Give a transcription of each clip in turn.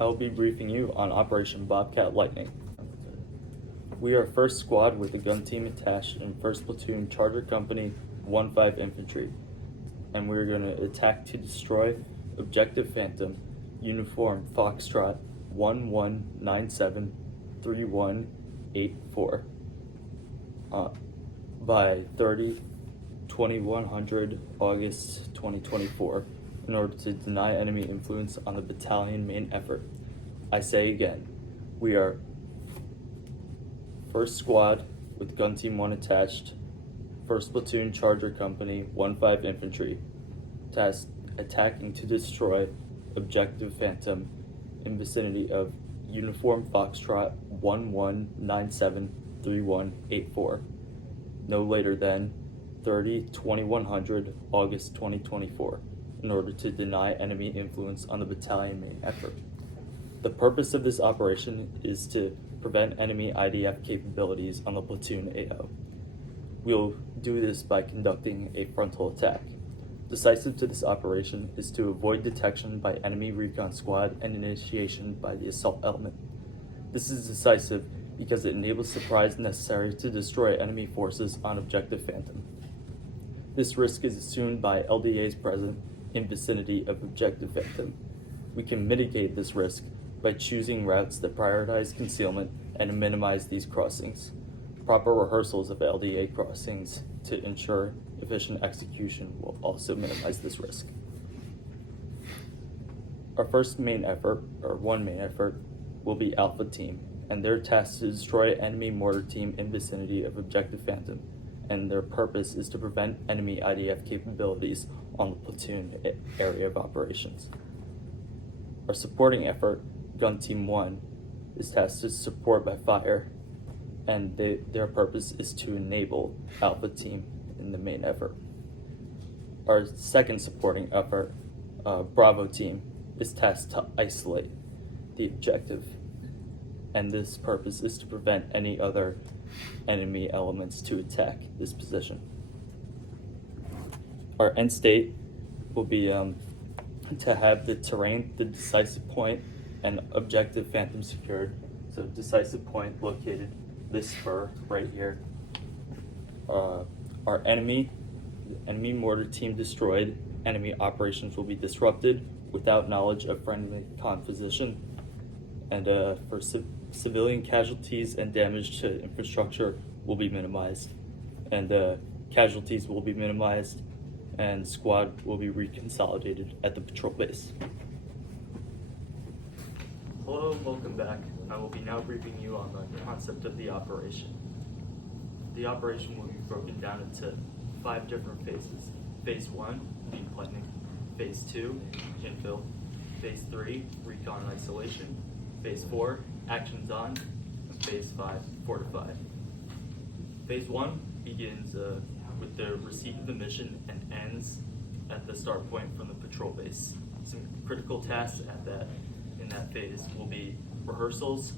I will be briefing you on Operation Bobcat Lightning. We are 1st Squad with a gun team attached in 1st Platoon Charger Company 1-5 Infantry, and we're going to attack to destroy Objective Phantom, Uniform Foxtrot 11973184 by 30/2100 August 2024 in order to deny enemy influence on the battalion main effort. I say again, we are 1st Squad with Gun Team 1 attached, 1st Platoon Charger Company 1-5 Infantry, tasked attacking to destroy Objective Phantom in vicinity of Uniform Foxtrot 11973184, no later than 30/2100 August 2024, in order to deny enemy influence on the battalion main effort. The purpose of this operation is to prevent enemy IDF capabilities on the platoon AO. We'll do this by conducting a frontal attack. Decisive to this operation is to avoid detection by enemy recon squad and initiation by the assault element. This is decisive because it enables surprise necessary to destroy enemy forces on Objective Phantom. This risk is assumed by LDAs present in vicinity of Objective Phantom. We can mitigate this risk by choosing routes that prioritize concealment and minimize these crossings. Proper rehearsals of LDA crossings to ensure efficient execution will also minimize this risk. Our first main effort, or one main effort, will be Alpha Team, and their task to destroy enemy mortar team in vicinity of Objective Phantom, and their purpose is to prevent enemy IDF capabilities on the platoon area of operations. Our supporting effort, Gun Team 1, is tasked to support by fire, and their purpose is to enable Alpha Team in the main effort. Our second supporting effort, Bravo Team, is tasked to isolate the objective, and this purpose is to prevent any other enemy elements to attack this position. Our end state will be to have the terrain, the decisive point, and Objective Phantom secured. So decisive point located this spur right here. Our enemy mortar team destroyed. Enemy operations will be disrupted without knowledge of friendly composition, and for civilian casualties and damage to infrastructure will be minimized, and casualties will be minimized, and squad will be reconsolidated at the patrol base. Hello, welcome back. I will be now briefing you on the concept of the operation. The operation will be broken down into 5 different phases. Phase 1, being planning. Phase 2, infill. Phase 3, recon and isolation. Phase 4, actions on. And Phase 5, fortify. Phase 1 begins with the receipt of the mission and ends at the start point from the patrol base. Some critical tasks in that phase will be rehearsals,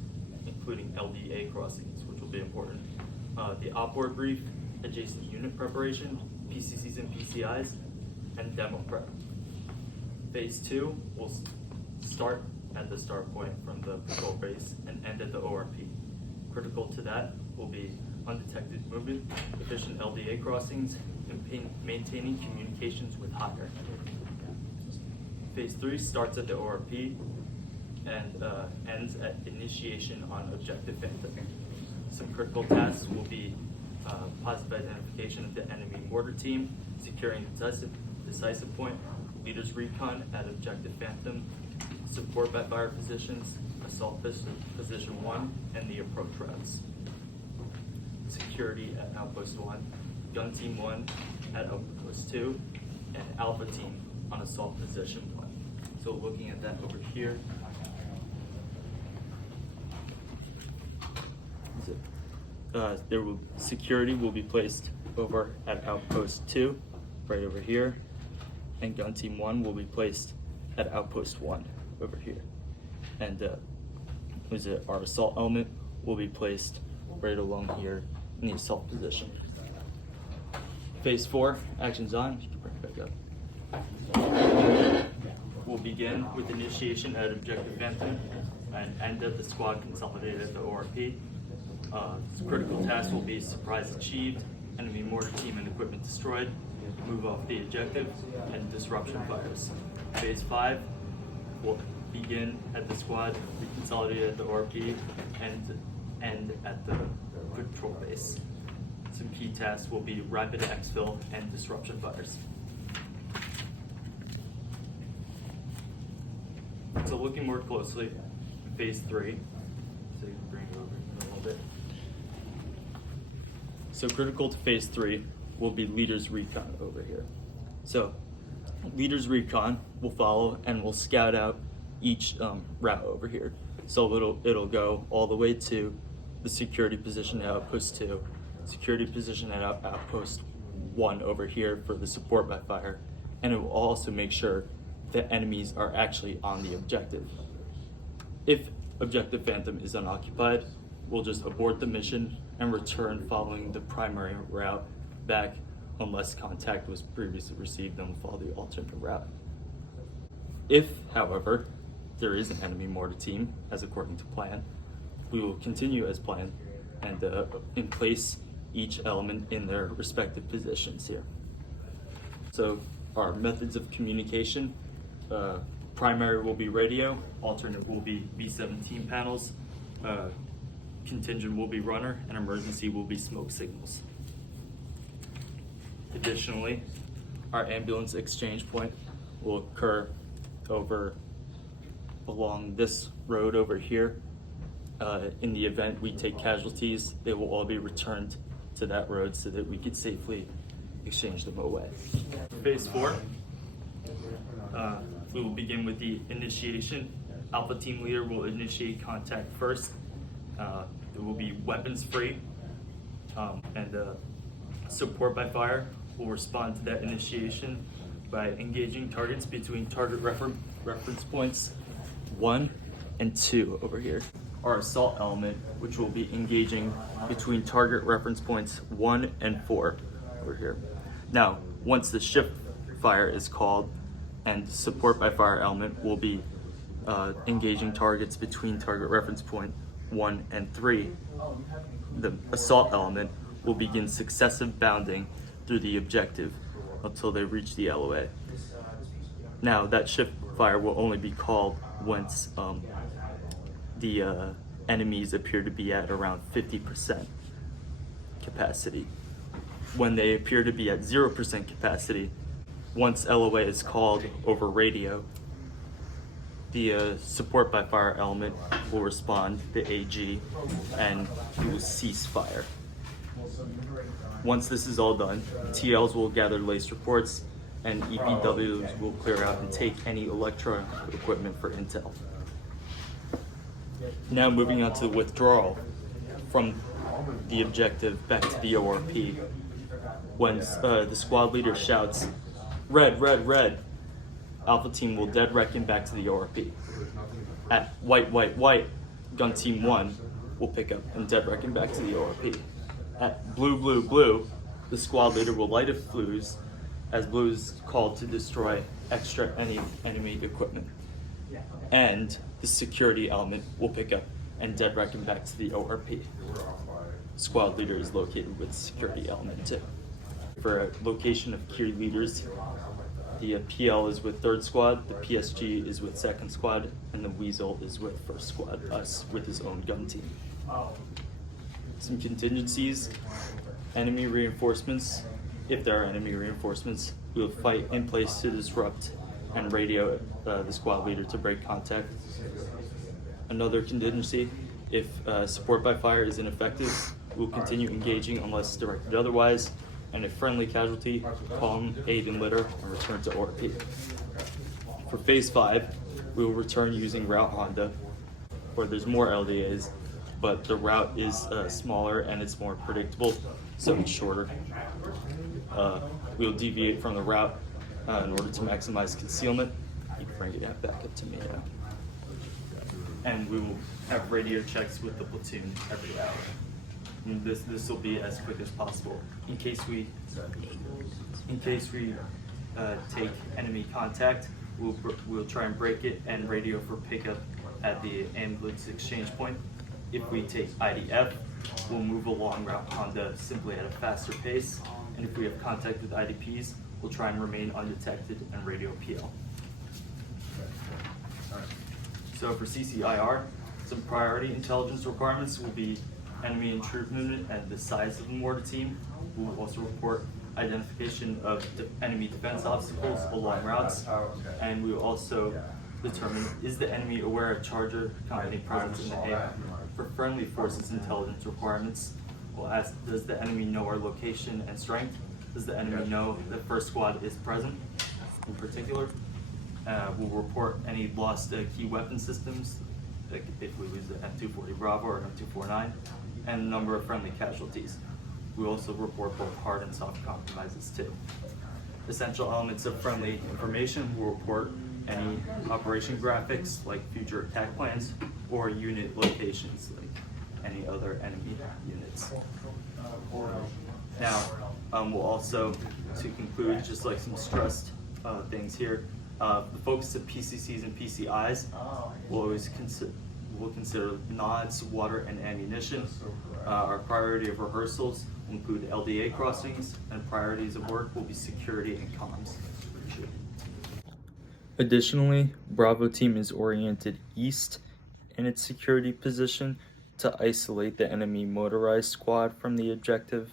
including LDA crossings, which will be important. The op-board brief, adjacent unit preparation, PCCs and PCIs, and demo prep. Phase 2 will start at the start point from the patrol base and end at the ORP. Critical to that will be undetected movement, efficient LDA crossings, and maintaining communications with higher. Phase 3 starts at the ORP and ends at initiation on Objective Phantom. Some critical tasks will be positive identification of the enemy mortar team, securing decisive point, leaders recon at Objective Phantom, support by fire positions, assault position 1, and the approach routes. Security at Outpost 1, Gun Team 1 at Outpost 2, and Alpha Team on assault position 1. So looking at that over here, security will be placed over at Outpost 2, right over here, and Gun Team 1 will be placed at Outpost 1, over here. And our assault element will be placed right along here in the assault position. Phase 4, actions on, you can bring it back up, will begin with initiation at Objective Phantom and end at the squad consolidated at the ORP. Critical tasks will be surprise achieved, enemy mortar team and equipment destroyed, move off the objective, and disruption fires. Phase 5 will begin at the squad, reconsolidate at the ORP, and end at the control base. Some key tasks will be rapid exfil and disruption fires. So looking more closely at phase 3, so you can bring it over a little bit. So critical to phase 3 will be leaders recon over here. So leaders recon will follow and will scout out each route over here. So it'll go all the way to the security position at outpost 2, security position at outpost 1 over here for the support by fire, and it will also make sure that enemies are actually on the objective. If Objective Phantom is unoccupied, we'll just abort the mission and return following the primary route back unless contact was previously received, then we'll follow the alternate route. If, however, there is an enemy mortar team, as according to plan, we will continue as planned and place each element in their respective positions here. So our methods of communication, primary will be radio, alternate will be B-17 panels, contingent will be runner, and emergency will be smoke signals. Additionally, our ambulance exchange point will occur along this road over here. In the event we take casualties, they will all be returned to that road so that we could safely exchange them away. Phase 4, we will begin with the initiation. Alpha team leader will initiate contact first. It will be weapons free, and support by fire will respond to that initiation by engaging targets between target reference points 1 and 2 over here. Our assault element, which will be engaging between target reference points 1 and 4 over here. Now, once the shift fire is called and support by fire element will be engaging targets between target reference point 1 and 3, the assault element will begin successive bounding through the objective until they reach the LOA. Now, that shift fire will only be called once the enemies appear to be at around 50% capacity. When they appear to be at 0% capacity, once LOA is called over radio, the support by fire element will respond, the AG, and we will cease fire. Once this is all done, TLs will gather lace reports and EPWs will clear out and take any electronic equipment for intel. Now moving on to the withdrawal from the objective back to the ORP. When the squad leader shouts, "Red, red, red," Alpha team will dead reckon back to the ORP. At white, white, white, gun team 1 will pick up and dead reckon back to the ORP. At blue, blue, blue, the squad leader will light a fuse as blue is called to destroy extra enemy equipment. And the security element will pick up and dead reckon back to the ORP. Squad leader is located with security element 2. For a location of key leaders, the PL is with 3rd squad, the PSG is with 2nd squad, and the Weasel is with 1st squad, us with his own gun team. Some contingencies, enemy reinforcements. If there are enemy reinforcements, we will fight in place to disrupt and radio the squad leader to break contact. Another contingency, if support by fire is ineffective, we will continue engaging unless directed otherwise, and if friendly casualty, calm, aid, and litter, and return to ORP. For phase 5, we will return using route Honda, where there's more LDAs, but the route is smaller and it's more predictable, so it's shorter. We will deviate from the route in order to maximize concealment. You can bring it back up to me now. And we will have radio checks with the platoon every hour. And this will be as quick as possible. In case we take enemy contact, we'll try and break it and radio for pickup at the ambulance exchange point. If we take IDF, we'll move a long route Honda simply at a faster pace. And if we have contact with IDPs, we'll try and remain undetected and radio PL. So for CCIR, some priority intelligence requirements will be enemy and troop movement and the size of the mortar team. We will also report identification of enemy defense obstacles along routes, and we will also determine, is the enemy aware of Charger company presence in the air? For friendly forces intelligence requirements, we'll ask, does the enemy know our location and strength? Does the enemy know that first squad is present? In particular, we'll report any lost key weapon systems, like if we lose the M240 Bravo or M249, and the number of friendly casualties. We also report both hard and soft compromises too. Essential elements of friendly information will report any operation graphics like future attack plans or unit locations like any other enemy units. Now, we'll also, to conclude, just like some stressed things here, the focus of PCCs and PCIs will always consider nods, water, and ammunition. Our priority of rehearsals will include LDA crossings, and priorities of work will be security and comms. Additionally, Bravo team is oriented east in its security position to isolate the enemy motorized squad from the objective,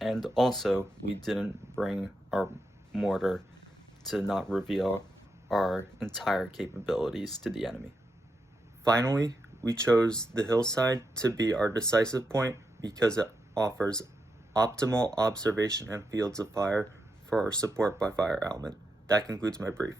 and also we didn't bring our mortar to not reveal our entire capabilities to the enemy. Finally, we chose the hillside to be our decisive point because it offers optimal observation and fields of fire for our support by fire element. That concludes my brief.